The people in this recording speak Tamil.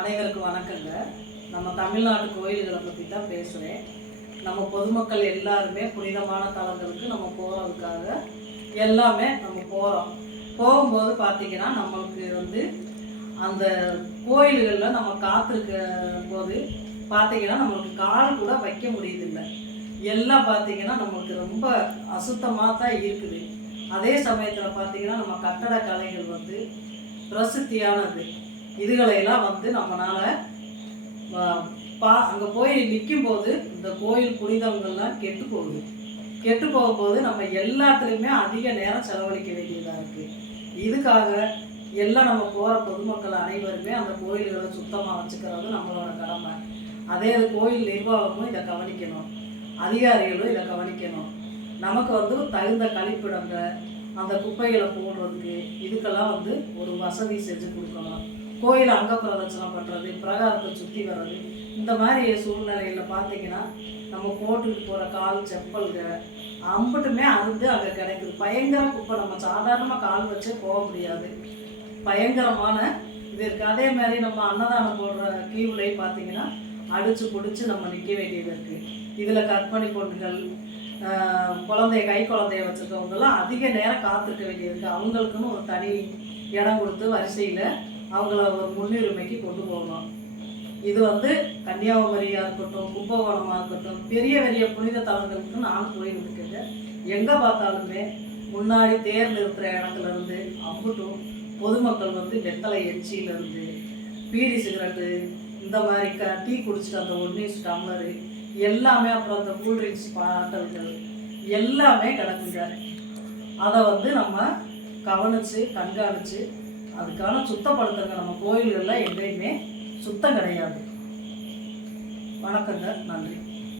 அனைவருக்கும் வணக்கங்க. நம்ம தமிழ்நாட்டு கோயில்களை பற்றி தான் பேசுகிறேன். நம்ம பொதுமக்கள் எல்லாருமே புனிதமான தலங்களுக்கு நம்ம போகிறதுக்காக எல்லாமே நம்ம போகிறோம். போகும்போது பார்த்திங்கன்னா நம்மளுக்கு அந்த கோயில்களில் நம்ம காத்திருக்க போது பார்த்திங்கன்னா நம்மளுக்கு கால் கூட வைக்க முடியுதில்லை. எல்லாம் பார்த்திங்கன்னா நம்மளுக்கு ரொம்ப அசுத்தமாக தான் இருக்குது. அதே சமயத்தில் பார்த்திங்கன்னா நம்ம கட்டடக்கலைகள் பிரசித்தியானது. இதுகளையெல்லாம் நம்மளால் அங்கே போய் நிற்கும்போது இந்த கோயில் புனிதங்கள்லாம் கெட்டு போகும்போது நம்ம எல்லாத்துலேயுமே அதிக நேரம் செலவழிக்க வேண்டியதாக இருக்குது. இதுக்காக எல்லாம் நம்ம போகிற பொதுமக்கள் அனைவருமே அந்த கோயில்களை சுத்தமாக வச்சுக்கிறது நம்மளோட கடமை. அதே கோயில் நிர்வாகமும் இதை கவனிக்கணும், அதிகாரிகளும் இதை கவனிக்கணும். நமக்கு தகுந்த கழிப்பிடங்கள், அந்த குப்பைகளை போடுறதுக்கு இதுக்கெல்லாம் ஒரு வசதி செஞ்சு கொடுக்கணும். கோயில் அங்க பிரதட்சணம் பண்ணுறது, பிரகாரத்தை சுற்றி வர்றது, இந்த மாதிரி சூழ்நிலையில் பார்த்திங்கன்னா நம்ம போட்டுக்கிட்டு போகிற கால் செப்பல்கள் அம்பட்டுமே அங்கே கிடைக்குது. பயங்கர குப்பை, நம்ம சாதாரணமாக கால் வச்சே போக முடியாது. பயங்கரமான இது இருக்குது. அதே மாதிரி நம்ம அன்னதானம் போடுற கியூலை பார்த்திங்கன்னா அடித்து பிடிச்சி நம்ம நிற்க வேண்டியது இருக்குது. இதில் கற்பனை பொண்ணுகள், கை குழந்தைய வச்சுருக்கவங்கெல்லாம் அதிக நேரம் காத்திருக்க வேண்டியது இருக்குது. அவங்களுக்குன்னு ஒரு தனி இடம் கொடுத்து வரிசையில் அவங்கள ஒரு முன்னுரிமைக்கு கொண்டு போகணும். இது கன்னியாகுமரியாக இருக்கட்டும், கும்பகோணமாக இருக்கட்டும், பெரிய பெரிய புனித தலங்களுக்கு நான் போயிருக்கேங்க. எங்கே பார்த்தாலுமே முன்னாடி தேர் நிறுத்துகிற இடத்துலேருந்து அம்புட்டும் பொதுமக்கள் வெத்தலை எச்சியிலேருந்து பீடி சிகரெட்டு, இந்த மாதிரி டீ குடிச்சிட்டு அந்த 1 டம்ளரு எல்லாமே, அப்புறம் அந்த கூல்ட்ரிங்க்ஸ் பாட்டல்கள் எல்லாமே கிடக்குங்க. அதை நம்ம கவனித்து கண்காணித்து அதுக்கான சுத்தப்படுத்துங்க. நம்ம கோயில்களில் எங்கேயுமே சுத்தம் கிடையாது. வணக்கங்க, நன்றி.